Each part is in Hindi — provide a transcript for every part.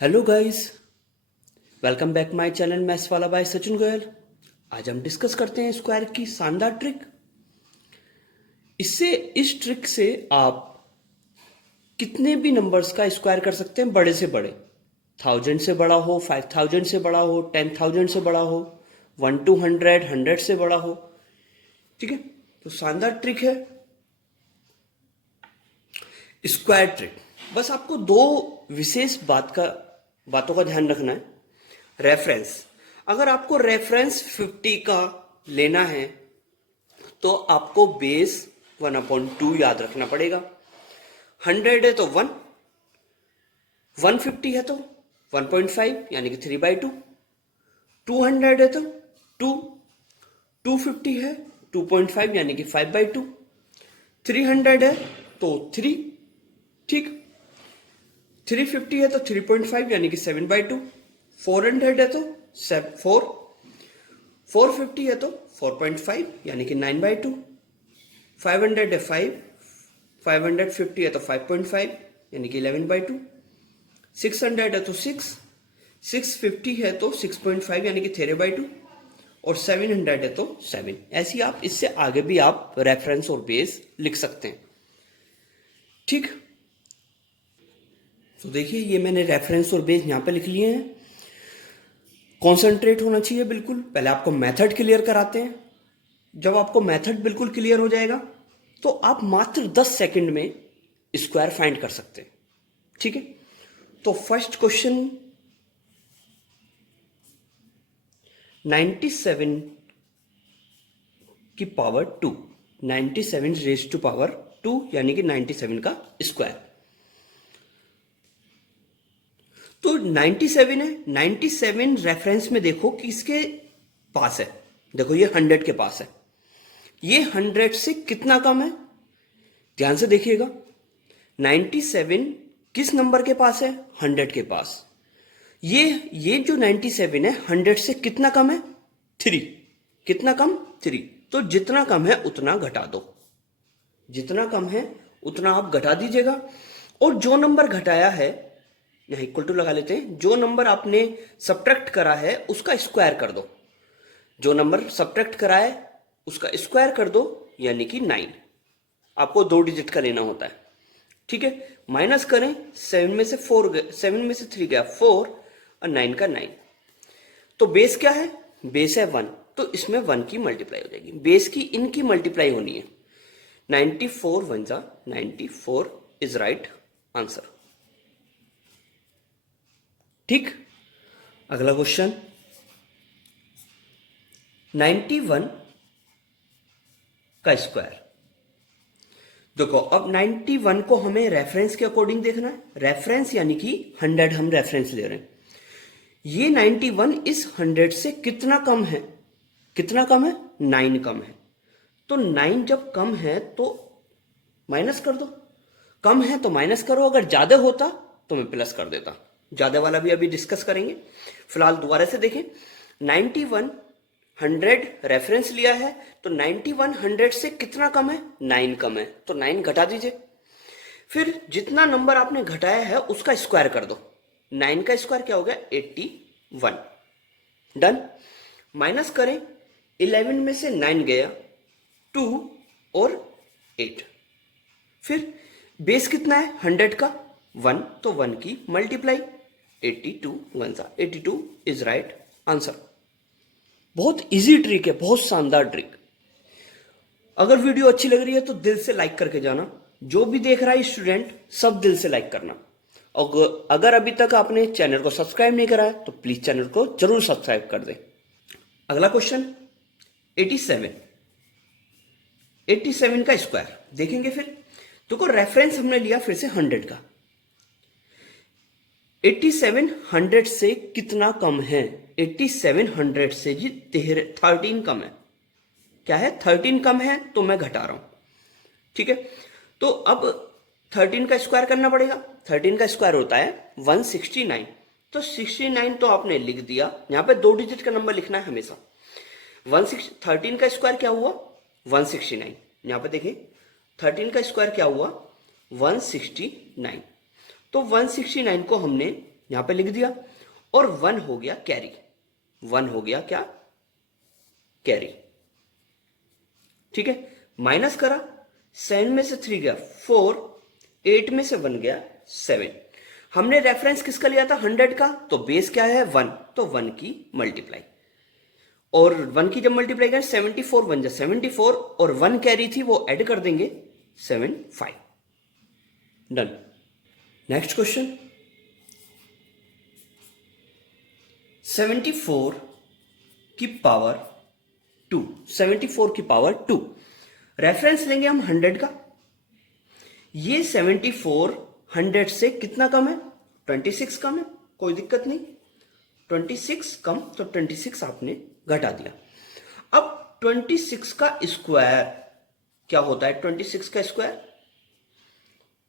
Hello guys, welcome back my channel maths वाला बाय सचिन गोयल। आज हम डिस्कस करते हैं स्क्वायर की शानदार ट्रिक। इस ट्रिक से आप कितने भी नंबर्स का स्क्वायर कर सकते हैं, बड़े से बड़े, 1000 से बड़ा हो, 5000 से बड़ा हो, 10,000 से बड़ा हो, 1 to 100, 100 से बड़ा हो। ठीक है, तो शानदार ट्रिक है स्क्वायर ट्रिक। बस आपको दो विशेष बातों का ध्यान रखना है। रेफरेंस, अगर आपको रेफरेंस 50 का लेना है तो आपको बेस 1/2 याद रखना पड़ेगा। 100 है तो 1, 150 है तो 1.5 यानी कि 3/2, 200 है तो 2, 250 है 2.5 यानी कि 5/2, 300 है तो 3, ठीक, 350 है तो 3.5 यानी कि 7/2, 400 है तो 4, 450 है तो 4.5 यानी कि 9/2, 500 है 5, 550 है तो 5.5 यानी कि 11/2, 600 है तो 6, 650 है तो 6.5 यानी कि 13/2 और 700 है तो 7। ऐसी आप इससे आगे भी आप रेफरेंस और बेस लिख सकते हैं। ठीक, तो देखिए ये मैंने रेफरेंस और बेस यहां पे लिख लिए हैं। कॉन्सेंट्रेट होना चाहिए बिल्कुल। पहले आपको मेथड क्लियर कराते हैं। जब आपको मेथड बिल्कुल क्लियर हो जाएगा तो आप मात्र 10 सेकंड में स्क्वायर फाइंड कर सकते हैं। ठीक है, तो फर्स्ट क्वेश्चन, 97 की पावर 2, 97 रेज टू पावर 2 यानी कि 97 का स्क्वायर। तो 97 है, 97 रेफरेंस में देखो कि इसके पास है। देखो ये 100 के पास है। ये 100 से कितना कम है, ध्यान से देखिएगा। 97 किस नंबर के पास है, 100 के पास। ये जो 97 है 100 से कितना कम है, 3। कितना कम, 3। तो जितना कम है उतना घटा दो, जितना कम है उतना आप घटा दीजिएगा। और जो नंबर घटाया है, यहां इक्वल टू लगा लेते हैं, जो नंबर आपने सब्ट्रैक्ट करा है उसका स्क्वायर कर दो। जो नंबर सब्ट्रैक्ट करा है उसका स्क्वायर कर दो यानी कि 9। आपको 2 डिजिट का लेना होता है। ठीक है, माइनस करें, 7 में से 3 गया 4 और 9 का 9। तो बेस क्या है, बेस है 1, तो इसमें 1 की मल्टीप्लाई हो जाएगी। बेस की इनकी मल्टीप्लाई होनी है। 94 1 जा 94 इज राइट आंसर। ठीक, अगला क्वेश्चन, 91 का स्क्वायर। देखो अब 91 को हमें रेफरेंस के अकॉर्डिंग देखना है। रेफरेंस यानी कि 100 हम रेफरेंस ले रहे हैं। ये 91 इस 100 से कितना कम है, कितना कम है, 9 कम है। तो 9 जब कम है तो माइनस कर दो। कम है तो माइनस करो, अगर ज्यादा होता तो मैं प्लस कर देता। ज्यादा वाला भी अभी डिस्कस करेंगे। फिलहाल दोबारा से देखें, 91 100 रेफरेंस लिया है तो 91 100 से कितना कम है, 9 कम है। तो 9 घटा दीजिए। फिर जितना नंबर आपने घटाया है उसका स्क्वायर कर दो। 9 का स्क्वायर क्या हो गया, 81। डन। माइनस करें, 11 में से 9 गया 2 और 8। फिर बेस कितना है 100 का, 1, तो 1 की मल्टीप्लाई, 82 1 सा 82 इज राइट आंसर। बहुत इजी ट्रिक है, बहुत शानदार ट्रिक। अगर वीडियो अच्छी लग रही है तो दिल से लाइक करके जाना। जो भी देख रहा है स्टूडेंट, सब दिल से लाइक करना। और अगर अभी तक आपने चैनल को सब्सक्राइब नहीं करा है तो प्लीज चैनल को जरूर सब्सक्राइब कर दें। अगला क्वेश्चन, 87, 87 का स्क्वायर देखेंगे। फिर देखो रेफरेंस हमने लिया फिर से 100 का। 87 100 से कितना कम है, 87 100 से जी 13 कम है। क्या है, 13 कम है, तो मैं घटा रहा हूं। ठीक है, तो अब 13 का स्क्वायर करना पड़ेगा। 13 का स्क्वायर होता है 169। तो 69 तो आपने लिख दिया। यहां पे 2 डिजिट का नंबर लिखना है हमेशा। 13 का स्क्वायर क्या हुआ, 169। यहां पे देखिए 13 का स्क्वायर क्या हुआ, 169। तो 169 को हमने यहां पे लिख दिया, और 1 हो गया कैरी। 1 हो गया क्या? कैरी। ठीक है, माइनस करा, 7 में से 3 गया 4, 8 में से 1 गया 7। हमने रेफरेंस किसका लिया था? 100 का, तो बेस क्या है? 1, तो 1 की मल्टीप्लाई, और 1 की जब मल्टीप्लाई करें 74 बन जाए 74, और 1 कैरी थी वो ऐड कर देंगे 75। डन। नेक्स्ट क्वेश्चन, 74 की पावर 2, 74 की पावर 2। रेफरेंस लेंगे हम 100 का। ये 74 100 से कितना कम है? 26 कम है, कोई दिक्कत नहीं। 26 कम, तो 26 आपने घटा दिया। अब 26 का स्क्वायर क्या होता है? 26 का स्क्वायर,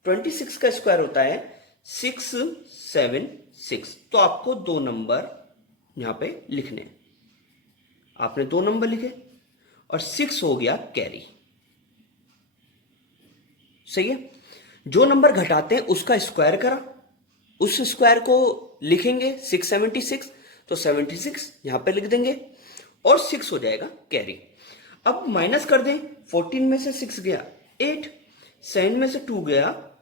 26 का स्क्वायर होता है 676। तो आपको 2 नंबर यहां पे लिखने हैं। आपने 2 नंबर लिखे, और 6 हो गया कैरी। सही है। जो नंबर घटाते हैं उसका स्क्वायर करा, उस स्क्वायर को लिखेंगे 676, तो 76 यहां पे लिख देंगे, और 6 हो जाएगा कैरी। अब माइनस कर दें, 14 में से 6 गया 8, 7 में से 2 गया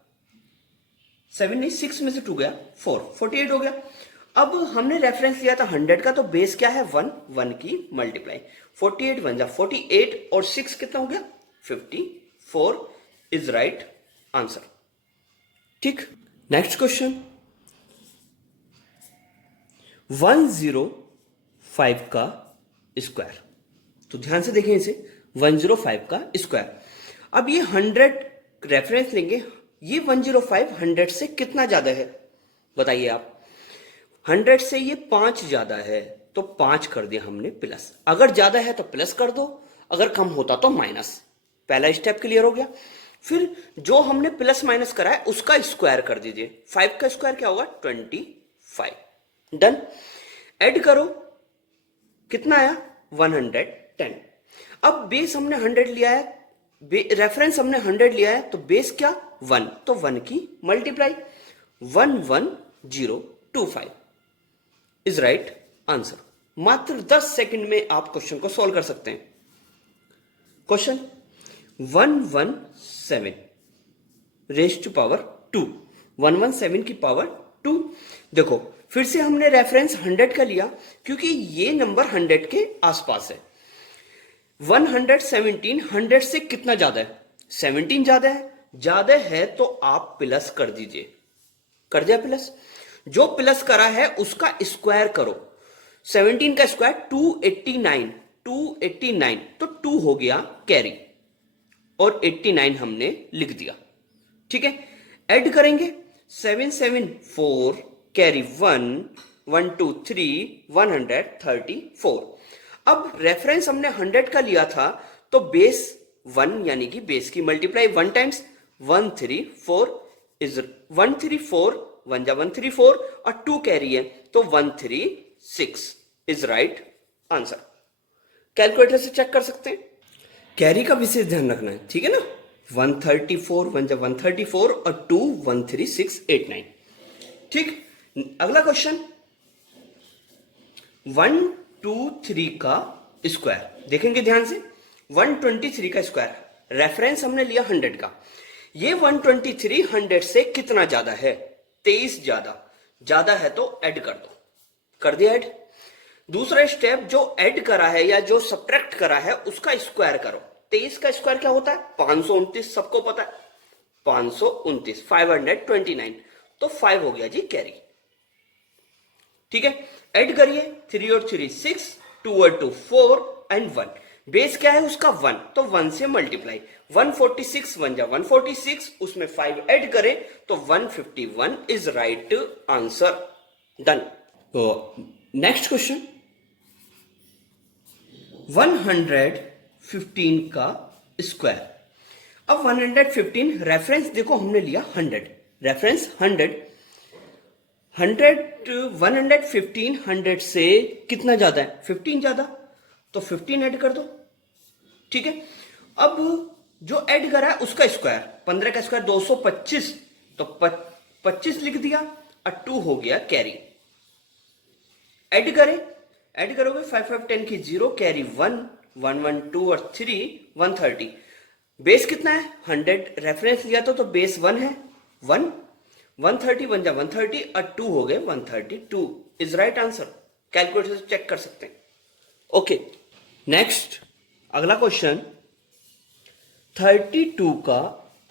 7 नहीं, 6 में से 2 गया 4, 48 हो गया। अब हमने रेफरेंस लिया था 100 का, तो बेस क्या है? 1, 1 की मल्टीप्लाई, 48 बन जा 48, और 6 कितना हो गया? 54 इज राइट आंसर। ठीक। नेक्स्ट क्वेश्चन, 105 का स्क्वायर। तो ध्यान से देखें इसे, 105 का स्क्वायर। अब ये 100 रेफरेंस लेंगे, ये 105 100 से कितना ज्यादा है बताइए आप? 100 से ये 5 ज्यादा है, तो 5 कर दिया हमने प्लस। अगर ज्यादा है तो प्लस कर दो, अगर कम होता तो माइनस। पहला स्टेप क्लियर हो गया। फिर जो हमने प्लस माइनस करा है उसका स्क्वायर कर दीजिए। 5 का स्क्वायर क्या होगा? 25। डन। ऐड करो, कितना आया? 110। अब बेस हमने 100 लिया है, रेफरेंस हमने 100 लिया है, तो बेस क्या? 1, तो 1 की मल्टीप्लाई, 11025 इज राइट आंसर। मात्र 10 सेकंड में आप क्वेश्चन को सॉल्व कर सकते हैं। क्वेश्चन 117 रेज टू पावर 2, 117 की पावर 2। देखो फिर से हमने रेफरेंस 100 का लिया, क्योंकि ये नंबर 100 के आसपास है। 117 100 से कितना ज्यादा है? 17 ज्यादा है। ज्यादा है तो आप प्लस कर दीजिए। कर दिया प्लस। जो प्लस करा है उसका स्क्वायर करो। 17 का स्क्वायर 289, 289, तो 2 हो गया कैरी, और 89 हमने लिख दिया। ठीक है, ऐड करेंगे 774 कैरी 1, 1 2 3 134। अब रेफरेंस हमने 100 का लिया था, तो बेस 1 यानी कि बेस की मल्टीप्लाई 1 टाइम्स 134 इज 134, 1 जा 134, और 2 कैरी है, तो 136 इज राइट आंसर। कैलकुलेटर से चेक कर सकते हैं। कैरी का विशेष ध्यान रखना है, ठीक है ना? 134, 1 जा 134, और 2 13689। ठीक। अगला क्वेश्चन 123 का स्क्वायर देखेंगे ध्यान से। 123 का स्क्वायर, रेफरेंस हमने लिया 100 का। ये 123 100 से कितना ज्यादा है? 23 ज्यादा। ज्यादा है तो ऐड कर दो। कर दिया ऐड। दूसरा स्टेप, जो ऐड करा है या जो सब्ट्रैक्ट करा है उसका स्क्वायर करो। 23 का स्क्वायर क्या होता है? 529, सबको पता है। 529, 529, तो 5 हो गया जी कैरी। ठीक है, ऐड करिए, 3 और 3 6, 2 और 2 4 एंड 1। बेस क्या है उसका? 1, तो 1 से मल्टीप्लाई, 146, 1 जा 146, उसमें 5 ऐड करें तो 151 इज राइट आंसर। डन। तो नेक्स्ट क्वेश्चन 115 का स्क्वायर। अब 115 रेफरेंस देखो हमने लिया 100, रेफरेंस 100, 115 100 से कितना ज्यादा है? 15 ज्यादा, तो 15 ऐड कर दो। ठीक है, अब जो ऐड करा है उसका स्क्वायर, 15 का स्क्वायर 225, तो 25 लिख दिया, और 2 हो गया कैरी। ऐड करें, ऐड करोगे 5 5 10 की 0, कैरी 1 1 1 2 और 3 130। बेस कितना है 100, रेफरेंस लिया तो बेस 1 है 1, 130 बन जा 130 और 2 हो गए 132 इज राइट आंसर। कैलकुलेटर से चेक कर सकते हैं। ओके नेक्स्ट अगला क्वेश्चन 32 का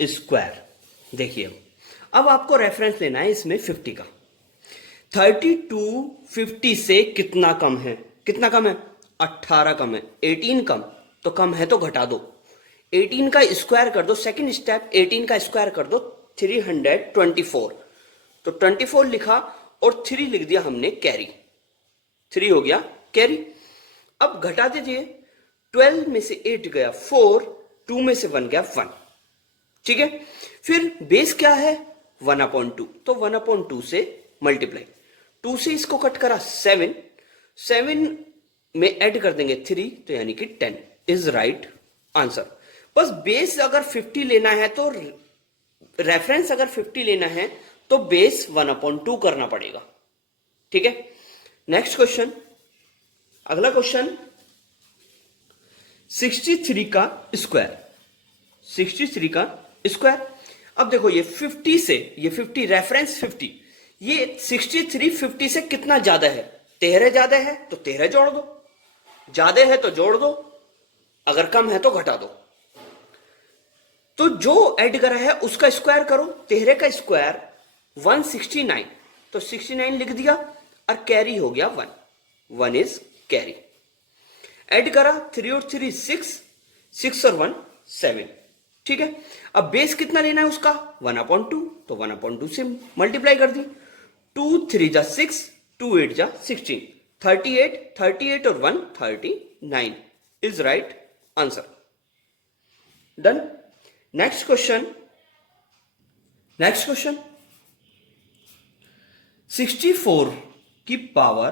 स्क्वायर। देखिए अब आपको रेफरेंस लेना है इसमें 50 का। 32 50 से कितना कम है, कितना कम है 18 कम है, 18 कम, तो कम है तो घटा दो, 18 का स्क्वायर कर दो। सेकंड स्टेप 18 का स्क्वायर कर दो 324, तो 24 लिखा और 3 लिख दिया हमने कैरी, 3 हो गया कैरी। अब घटा दीजिए, 12 में से 8 गया 4, 2 में से 1 गया 1, ठीक है। फिर बेस क्या है 1/2, तो 1/2 से मल्टीप्लाई, 2 से इसको कट करा 7, 7 में ऐड कर देंगे 3, तो यानी कि 10 इज राइट आंसर। बस बेस अगर 50 लेना है तो रेफरेंस अगर 50 लेना है तो बेस 1/2 करना पड़ेगा, ठीक है। नेक्स्ट क्वेश्चन, अगला क्वेश्चन 63 का स्क्वायर, 63 का स्क्वायर। अब देखो ये 50 से, ये 50 रेफरेंस 50, ये 63 50 से कितना ज्यादा है, 13 ज्यादा है तो 13 जोड़ दो, ज्यादा है तो जोड़ दो, अगर कम है तो घटा दो। तो जो ऐड करा है उसका स्क्वायर करो, 13 का स्क्वायर 169, तो 69 लिख दिया और कैरी हो गया 1, 1 इज कैरी। ऐड करा 3 और 3 6, 6 और 1 7, ठीक है। अब बेस कितना लेना है उसका 1/2, तो 1/2 से मल्टीप्लाई कर दी, 2 3 जा 6, 2 8 जा 16, 38, 38 और 1 39 is right answer. Done. Next question, next question 64 की पावर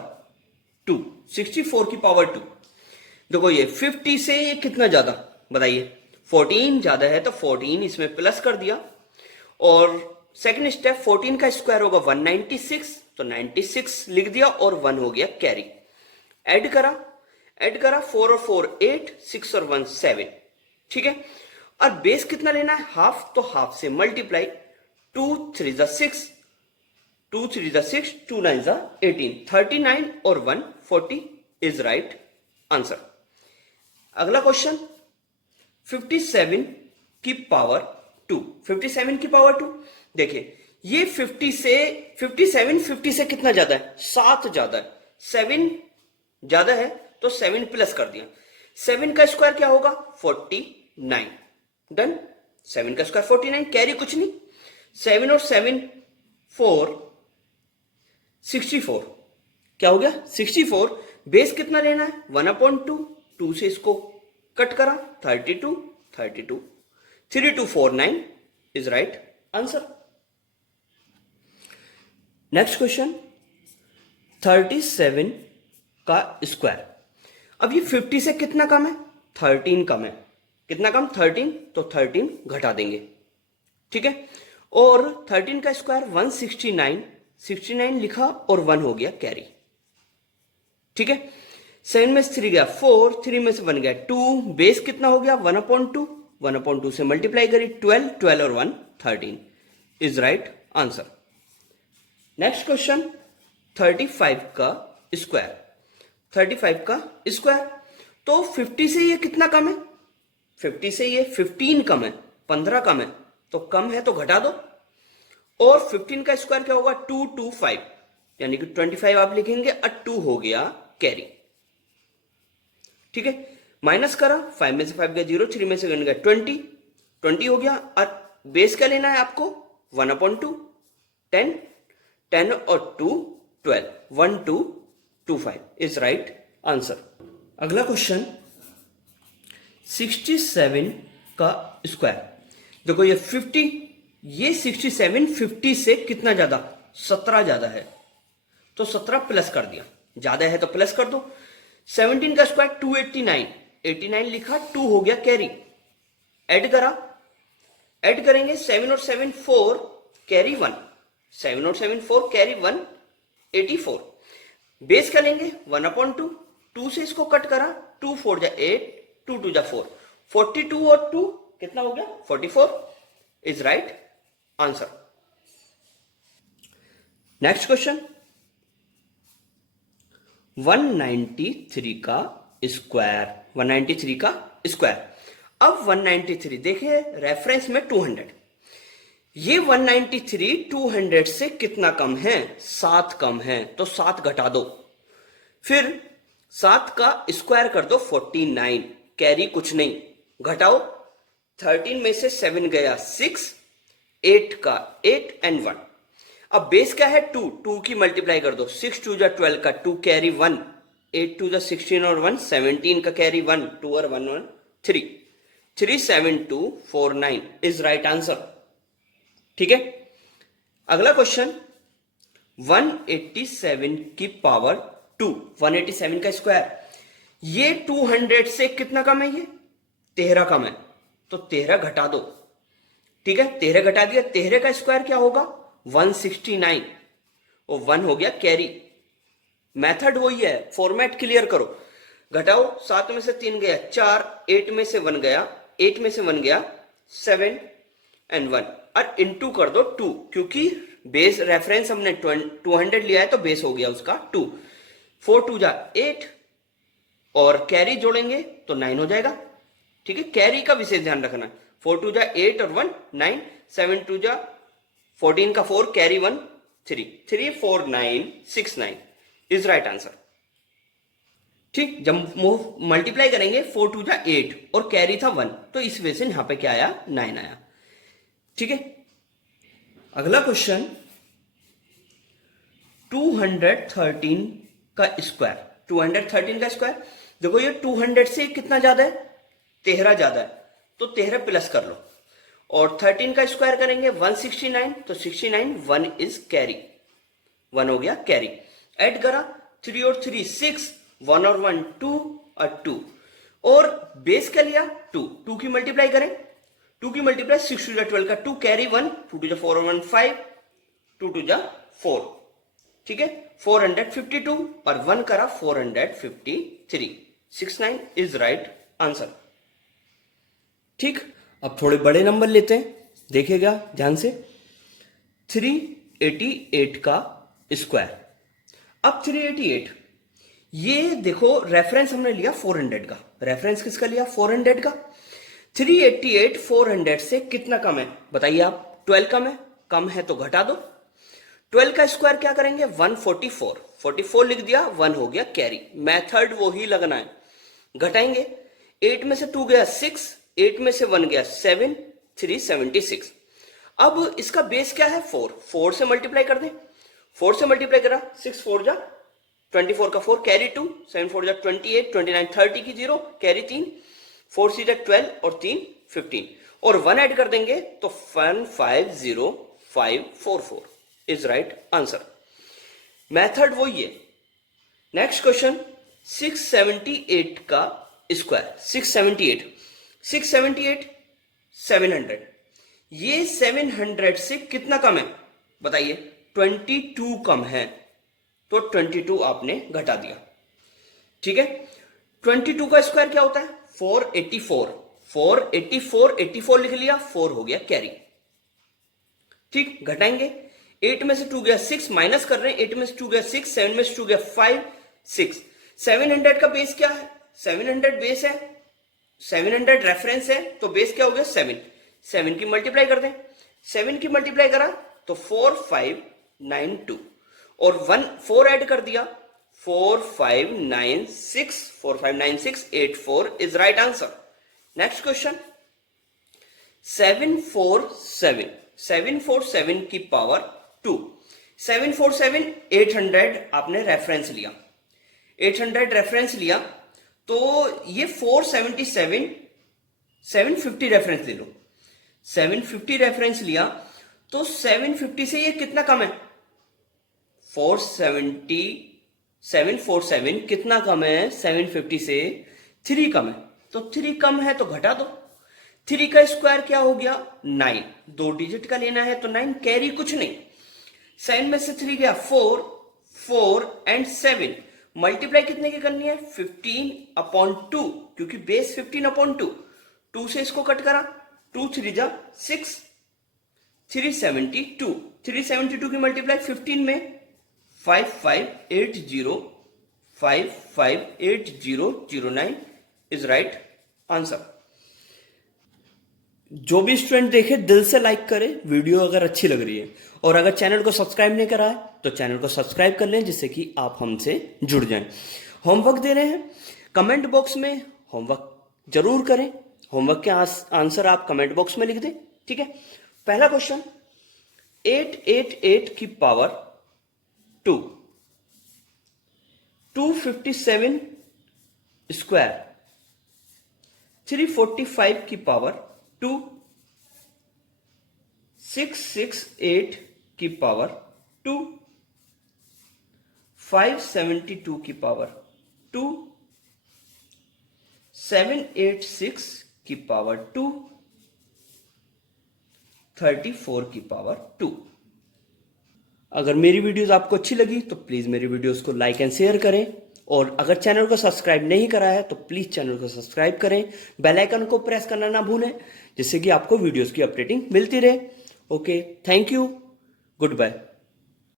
2, 64 की पावर 2। देखो ये 50 से ये कितना ज्यादा बताइए, 14 ज्यादा है तो 14 इसमें प्लस कर दिया, और सेकंड स्टेप 14 का स्क्वायर होगा 196, तो 96 लिख दिया और 1 हो गया कैरी। ऐड करा, ऐड करा 4 और 4 8, 6 और 1 7, ठीक है। और बेस कितना लेना है हाफ, तो हाफ से मल्टीप्लाई, 2 3 जा 6, 2 3 जा 6, 2 9 जा 18, 39 और 1 40 इज राइट आंसर। अगला क्वेश्चन 57 की पावर 2, 57 की पावर 2। देखिए ये 50 से 57 50 से कितना ज्यादा है 7 ज्यादा है, 7 ज्यादा है तो 7 प्लस कर दिया, 7 का स्क्वायर क्या होगा 49। डन। 7 का स्क्वायर 49, कैरी कुछ नहीं, 7 और 7 4 64, क्या हो गया 64। बेस कितना लेना है 1/2, 2 से इसको कट करा 32, 32, 3249 is right answer. Next question 37 का स्क्वायर। अब ये 50 से कितना कम है 13 कम है, कितना कम 13, तो 13 घटा देंगे, ठीक है। और 13 का स्क्वायर 169, 69 लिखा और 1 हो गया कैरी, ठीक है। 7 में से 3 गया 4, 3 में से 1 गया 2, बेस कितना हो गया 1/2, 1/2 से मल्टीप्लाई करी 12, 12 और 1 13 is right answer. Next question 35 का स्क्वायर, 35 का स्क्वायर। तो 50 से ये कितना कम है, 50 से ये 15 कम है, 15 कम है, तो कम है तो घटा दो, और 15 का स्क्वायर क्या होगा 225, यानी कि 25 आप लिखेंगे और 2 हो गया कैरी, ठीक है। माइनस करा 5 में से 5 गया 0, 3 में से 1 गया 20, 20 हो गया। और बेस क्या लेना है आपको 1/2, 10, 10 और 2 12, 1225 इज राइट आंसर। अगला क्वेश्चन 67 का स्क्वायर। देखो ये 50, ये 67 50 से कितना ज्यादा 17 ज्यादा है, तो 17 प्लस कर दिया, ज्यादा है तो प्लस कर दो। 17 का स्क्वायर 289, 89 लिखा 2 हो गया कैरी। ऐड करा, ऐड करेंगे 7 और 7 4, कैरी 1, 7 और 7 4, कैरी 184। बेस क्या लेंगे 1/2, 2 से इसको कट करा, 2 4 जा 8, 2 2 जा 4, 42 और 2 कितना हो गया 44 is right answer. Next question 193 का स्क्वायर, 193 का स्क्वायर। अब 193 देखिए रेफरेंस में 200, ये 193 200 से कितना कम है 7 कम है, तो 7 घटा दो, फिर 7 का स्क्वायर कर दो 49, कैरी कुछ नहीं, घटाओ 13 में से 7 गया 6, 8 का 8 एंड 1। अब बेस क्या है 2, 2 की मल्टीप्लाई कर दो, 6 2 जा 12 का 2 कैरी 1, 8 2 जा 16 और 1 17 का कैरी 1, 2 और 1 1 3, 37249 इज राइट आंसर। ठीक है, अगला क्वेश्चन 187 की पावर 2, 187 का स्क्वायर, ये 200 से कितना कम है, ये 13 कम है, तो 13 घटा दो। ठीक है, 13 घटा दिया, 13 का स्क्वायर क्या होगा 169 और 1 हो गया कैरी। मेथड वही है, फॉर्मेट क्लियर करो, घटाओ 7 में से 3 गया 4, 8 में से 1 गया, 8 में से 1 गया 7 एंड 1 और इनटू कर दो 2, क्योंकि बेस रेफरेंस हमने 200 लिया है तो बेस हो गया उसका 2, 4 2 जा 8 और कैरी जोड़ेंगे तो 9 हो जाएगा। ठीक है, कैरी का विशेष ध्यान रखना, 4 2 जा 8 और 1 9, 7 2 जा 14 का 4 कैरी 1 3, 34969 इज राइट आंसर। ठीक, जब मल्टीप्लाई करेंगे 4 2 जा 8 और कैरी था 1, तो इस वजह से यहां पे क्या आया 9 आया। ठीक है, अगला क्वेश्चन 213 का स्क्वायर, 213 का स्क्वायर, देखो ये 200 से कितना ज्यादा है 13 ज्यादा है, तो 13 प्लस कर लो और 13 का स्क्वायर करेंगे 169, तो 69 1 इज कैरी, 1 हो गया कैरी। ऐड करा 3 और 3 6, 1 और 1 2 और 2 और बेस क्या लिया 2, 2 की मल्टीप्लाई करें, 2 की मल्टीप्लाई 6 2 जा 12 का 2 कैरी 1, 2 2 जा 4 और 1 5, 2 2 जा 4। ठीक है, 452 और 1 करा 453, 69 इज राइट आंसर। ठीक, अब थोड़े बड़े नंबर लेते हैं, देखिएगा ध्यान से, 388 का स्क्वायर। अब 388, ये देखो रेफरेंस हमने लिया 400 का, रेफरेंस किसका लिया 400 का, 388 400 से कितना कम है बताइए आप, 12 कम है तो घटा दो, 12 का स्क्वायर क्या करेंगे 144, 44 लिख दिया, 1 हो गया कैरी। मेथड वो ही लगना है, घटाएंगे 8 में से 2 गया 6, 8 में से 1 गया 7, 376। अब इसका बेस क्या है 4, 4 से मल्टीप्लाई कर दें, 4 से मल्टीप्लाई करा 6 4 जा 24 का 4 कैरी 2, 7 4 जा 28, 29 30 की 0 कैरी 3, 4 सी जा 12 और 3 15 और 1 ऐड कर देंगे तो 150544 इज राइट आंसर। मेथड वही है। नेक्स्ट क्वेश्चन 678 का स्क्वायर, 678 700, ये 700 से कितना कम है बताइए, 22 कम है, तो 22 आपने घटा दिया। ठीक है, 22 का स्क्वायर क्या होता है 484, 84 लिख लिया, 4 हो गया कैरी। ठीक, घटाएंगे 8 में से 2 गया 6, माइनस कर रहे हैं, 8 में से 2 गया 6, 7 में से 2 गया 5 6, 700 का बेस क्या है 700 बेस है, 700 रेफरेंस है, तो बेस क्या हो गया 7, 7 की मल्टीप्लाई कर दें, 7 की मल्टीप्लाई करा तो 4592 और 1 4 ऐड कर दिया 4596 is right answer. Next question 747 की पावर 2, 747 800 आपने रेफरेंस लिया, 800 रेफरेंस लिया, तो ये 477 750 रेफरेंस ले लो, 750 रेफरेंस लिया तो 750 से ये कितना कम है 747 कितना कम है 750 से 3 कम है, तो 3 कम है तो घटा दो, 3 का स्क्वायर क्या हो गया 9, 2 डिजिट का लेना है तो 9 कैरी कुछ नहीं, 7 में से 3 गया 4, 4 एंड 7, मल्टीप्लाई कितने की करनी है 15/2, क्योंकि बेस 15/2, 2 से इसको कट करा, 2 3 जा 6, 372, 372 की मल्टीप्लाई 15 में 5580, 558009 इज राइट आंसर। जो भी स्टूडेंट देखे दिल से लाइक करे वीडियो अगर अच्छी लग रही है, और अगर चैनल को सब्सक्राइब नहीं करा है तो चैनल को सब्सक्राइब कर लें, जिससे कि आप हमसे जुड़ जाएं। होमवर्क दे रहे हैं, कमेंट बॉक्स में होमवर्क जरूर करें। होमवर्क के आंसर आप कमेंट बॉक्स में लिख दें, ठीक है। पहला क्वेश्चन, 888 की पावर 2, 257 स्क्वायर, 345 की पावर 2, 668 की पावर 2, 572 की पावर 2, 786 की पावर 2, 34 की पावर 2। अगर मेरी वीडियोस आपको अच्छी लगी तो प्लीज मेरी वीडियोस को लाइक एंड शेयर करें, और अगर चैनल को सब्सक्राइब नहीं करा है तो प्लीज चैनल को सब्सक्राइब करें, बेल आइकन को प्रेस करना ना भूलें, जिससे कि आपको वीडियोस की अपडेटिंग मिलती रहे। Okay, thank you, good bye.